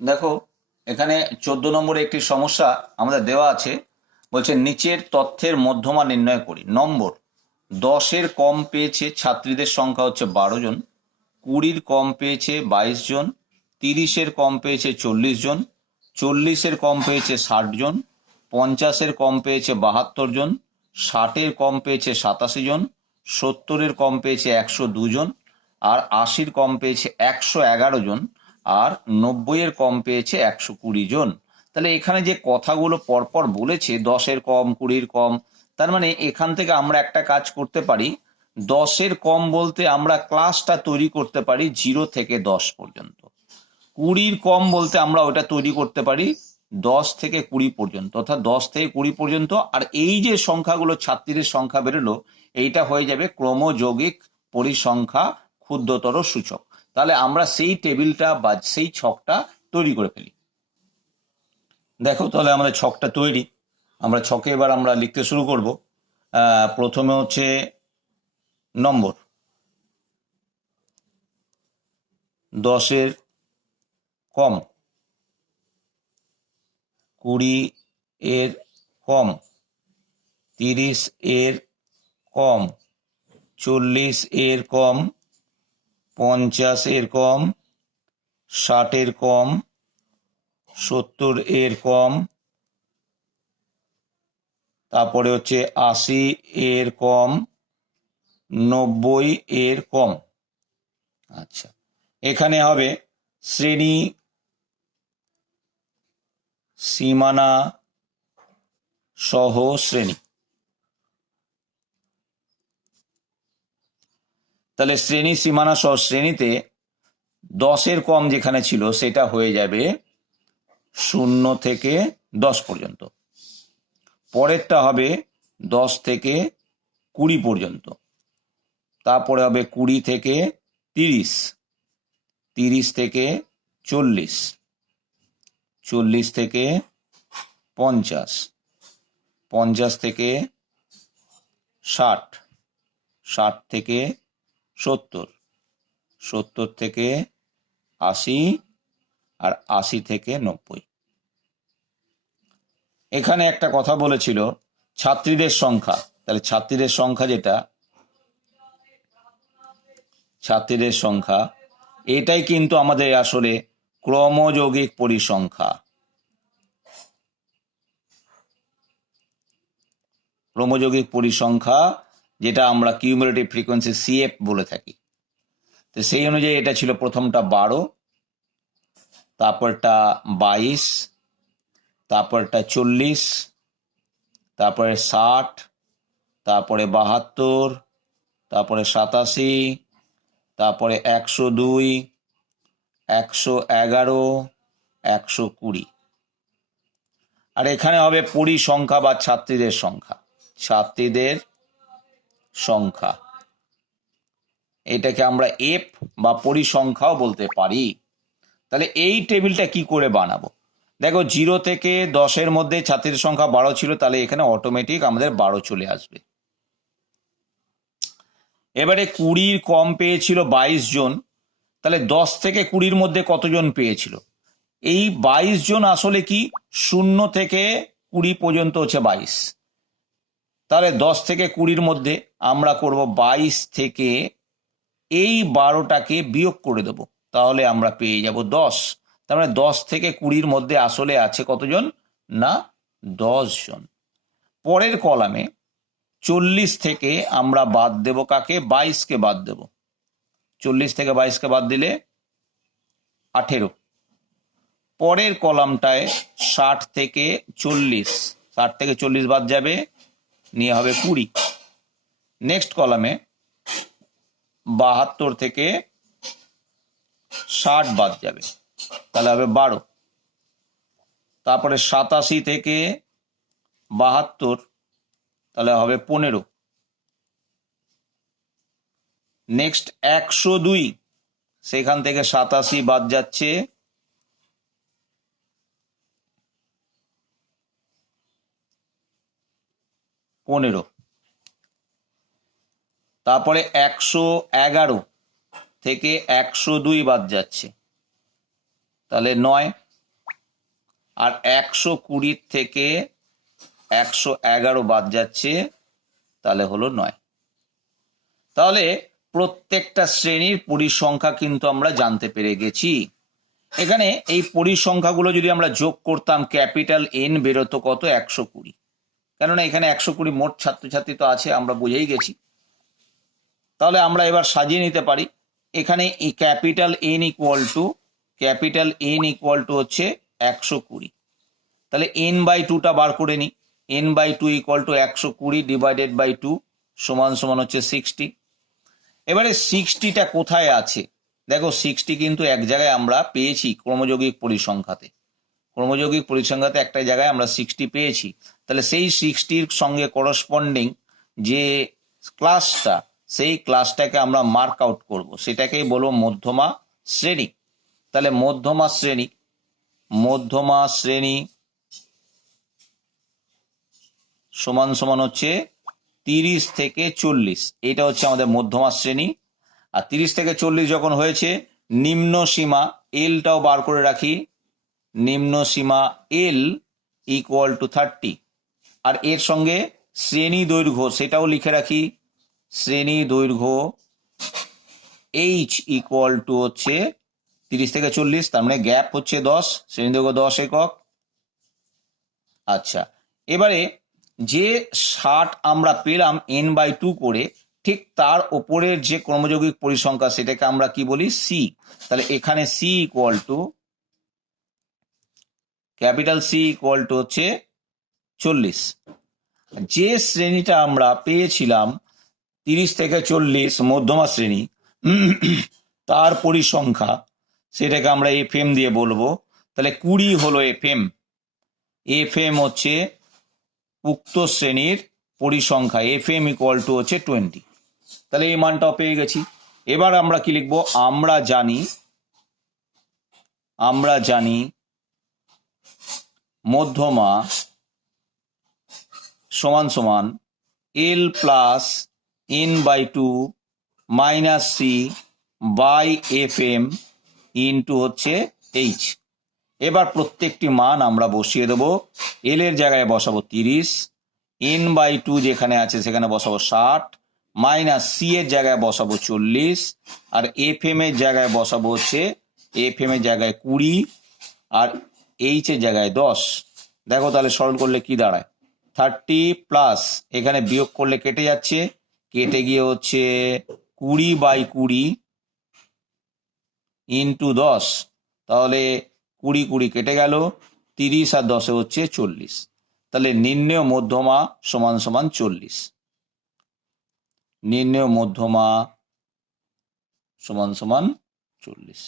দেখো, এখানে 14 নম্বরে একটি সমস্যা আমাদের দেওয়া আছে। বলছে নিচের তথ্যের মধ্যমা নির্ণয় করি। নম্বর 10-এর কম পেয়েছে ছাত্রীদের সংখ্যা হচ্ছে 12 জন, 20-র কম পেয়েছে 22 জন, 30-এর কম পেয়েছে 40 জন, 40-এর কম পেয়েছে 60 জন, 50-এর কম পেয়েছে 72 জন, 60-এর কম পেয়েছে 87 জন, 70-এর কম পেয়েছে 102 জন, আর 80-র কম পেয়েছে 111 জন, আর 90-এর কম পেয়েছে 120 জন। তাহলে এখানে যে কথাগুলো পরপর বলেছে 10-এর কম 20-র কম, তার মানে এখান থেকে আমরা একটা কাজ করতে পারি। 10-এর কম বলতে আমরা ক্লাসটা তৈরি করতে পারি 0 থেকে 10 পর্যন্ত। 20-র কম বলতে আমরা ওটা তৈরি করতে পারি 10 থেকে 20 পর্যন্ত, অর্থাৎ 10 থেকে 20 পর্যন্ত। আর এই যে সংখ্যাগুলো ছাত্রীদের সংখ্যা বেরোলো, এইটা হয়ে যাবে ক্রমযৌগিক পরিসংখ্যা ক্ষুদ্রতর সূচক। তাহলে আমরা সেই টেবিলটা বা সেই ছকটা তৈরি করে ফেলি। দেখো, তাহলে আমাদের ছকটা তৈরি। আমরা ছকে এবার আমরা লিখতে শুরু করব। প্রথমে হচ্ছে নম্বর 10-এর কম, 20-এর কম, 30-এর কম, 40-এর কম, 50-এর কম, 60-এর কম, 70-এর কম, তারপরে হচ্ছে 80-এর কম, 90-এর কম। আচ্ছা, এখানে হবে শ্রেণী সীমানা সহ শ্রেণী। তাহলে শ্রেণী সীমানা সহ শ্রেণীতে 10-এর কম যেখানে ছিল সেটা হয়ে যাবে 0 থেকে 10 পর্যন্ত। পরেরটা হবে 10 থেকে 20 পর্যন্ত। তারপরে হবে 20 থেকে 30, 30 থেকে 40, 40 থেকে 50, 50 থেকে 60, 60 থেকে 70, 70 থেকে 80, আর 80 থেকে 90। এখানে একটা কথা বলেছিল ছাত্রীদের সংখ্যা। তাহলে ছাত্রীদের সংখ্যা যেটা, ছাত্রীদের সংখ্যা এটাই কিন্তু আমাদের আসলে ক্রমযৌগিক পরিসংখ্যা। ক্রমযৌগিক পরিসংখ্যা যেটা আমরা কিউমুলেটিভ ফ্রিকোয়েন্সি সিএফ বলে থাকি। তো সেই অনুযায়ী এটা ছিল প্রথমটা 12, তারপরটা 22, তারপরটা 40, তারপরে 60, তারপরে 72, তারপরে 87, তারপরে 102, 111, 120। আর এখানে হবে পরিসংখ্যা বা ছাত্রীদের সংখ্যা। ছাত্রীদের সংখ্যা এটাকে আমরা এফ বা পরিসংখ্যাও বলতে পারি। তাহলে এই টেবিলটা কি করে বানাবো? দেখো, 0 থেকে 10-এর মধ্যে ছাত্রীদের সংখ্যা 12 ছিল, তাহলে এখানে অটোমেটিক আমাদের 12 চলে আসবে। এবারে 20-র কম পেয়েছিল 22 জন, তাহলে 10 থেকে 20-র মধ্যে কতজন পেয়েছিল? এই 22 জন আসলে কি 0 থেকে 20 পর্যন্ত হচ্ছে 22। তাহলে 10 থেকে 20-র মধ্যে আমরা করব 22 থেকে এই 12টাকে বিয়োগ করে দেব, তাহলে আমরা পেয়ে যাব 10। তার মানে 10 থেকে 20-র মধ্যে আসলে আছে কতজন? না, 10 জন। পরের কলামে 40 থেকে আমরা বাদ দেব কাকে? 22-কে বাদ দেব। 40 থেকে 22-কে বাদ দিলে 18। পরের কলামটায় 60 থেকে 40, 60 থেকে 40 বাদ যাবে, নিয়ে হবে 20। নেক্সট কলামে 72 থেকে 60 বাদ যাবে, তাহলে হবে 12। তারপরে 87 থেকে 72, তাহলে হবে 15। নেক্সট 102, সেখান থেকে 87 বাদ যাচ্ছে, 15। তারপরে 111 থেকে 102 বাদ যাচ্ছে, তাহলে 9। আর 120 থেকে 111 বাদ যাচ্ছে, তাহলে হলো 9। তাহলে প্রত্যেকটা শ্রেণীর পরিসংখ্যা কিন্তু আমরা জানতে পেরে গেছি। এখানে এই পরিসংখ্যাগুলো যদি আমরা যোগ করতাম, ক্যাপিটাল এন বেরোতো কত? 120। কেননা এখানে 120 মোট ছাত্রছাত্রী তো আছে, আমরা বুঝেই গেছি। তাহলে আমরা এবার সাজিয়ে নিতে পারি। এখানে এই ক্যাপিটাল এন ইকুয়াল টু হচ্ছে 120। তাহলে এন বাই টুটা বার করে নিই। N by two equal to 120 divided by 2 সমান সমান হচ্ছে 60। এবারে 60টা কোথায় আছে? দেখো 60 কিন্তু এক জায়গায় আমরা পেয়েছি ক্রমযৌগিক পরিসংখ্যাতে। ক্রমযৌগিক পরিসংখ্যাতে একটা জায়গায় আমরা 60 পেয়েছি। তাহলে সেই 60-র সঙ্গে করসপন্ডিং যে ক্লাসটা, সেই ক্লাসটাকে আমরা মার্ক আউট করব, সেটাকেই বলবো মধ্যমা শ্রেণী। তাহলে মধ্যমা শ্রেণী সমান সমান হচ্ছে 30 থেকে 40। এটা হচ্ছে আমাদের মধ্যমা শ্রেণী। আর 30 থেকে 40 যখন হয়েছে, নিম্ন সীমা এলটাও বার করে রাখি। নিম্ন সীমা এল ইকুয়াল টু 30। আর এর সঙ্গে শ্রেণী দৈর্ঘ্য সেটাও লিখে রাখি। শ্রেণী দৈর্ঘ্য এইচ ইকুয়াল টু হচ্ছে 30 থেকে 40, তার মানে গ্যাপ হচ্ছে 10, শ্রেণী দৈর্ঘ্য 10 একক। আচ্ছা, এবারে যে 60 আমরা পেলাম n বাই 2 করে, ঠিক তার ওপরের যে ক্রমযৌগিক পরিসংখ্যা সেটাকে আমরা কি বলি? সি। তাহলে এখানে C equal to capital C equal to হচ্ছে 40। যে শ্রেণীটা আমরা পেয়েছিলাম 30 থেকে 40 মধ্যমা শ্রেণী, তার পরিসংখ্যা সেটাকে আমরা এফএম দিয়ে বলবো। তাহলে 20 হলো এফএম। এফএম হচ্ছে উক্ত শ্রেণীর পরিসংখ্যা। এফএম ইকুয়াল টু হচ্ছে 20। তাহলে এই মানটাও পেয়ে গেছি। এবার আমরা কি লিখবো? আমরা জানি মধ্যমা সমান সমান L plus N by 2 minus C by F M into হচ্ছে এইচ। এবার প্রত্যেকটি মান আমরা বসিয়ে দেবো। এল এর জায়গায় বসাবো 30, এন বাই 2 যেখানে আছে সেখানে বসাবো 60, মাইনাস সি এর জায়গায় বসাবো 40, আর এফ এম এর জায়গায় বসাবো হচ্ছে 20, আর এইচ এর জায়গায় 10। দেখো তাহলে সরল করলে কি দাঁড়ায়? 30 প্লাস এখানে বিয়োগ করলে কেটে যাচ্ছে, কেটে গিয়ে হচ্ছে 20/20 ইন্টু 10। তাহলে 20 কেটে গেল, 30 আর 10 হচ্ছে 40। তাহলে নির্ণেয় মধ্যমা সমান সমান 40। নির্ণেয় মধ্যমা সমান সমান 40।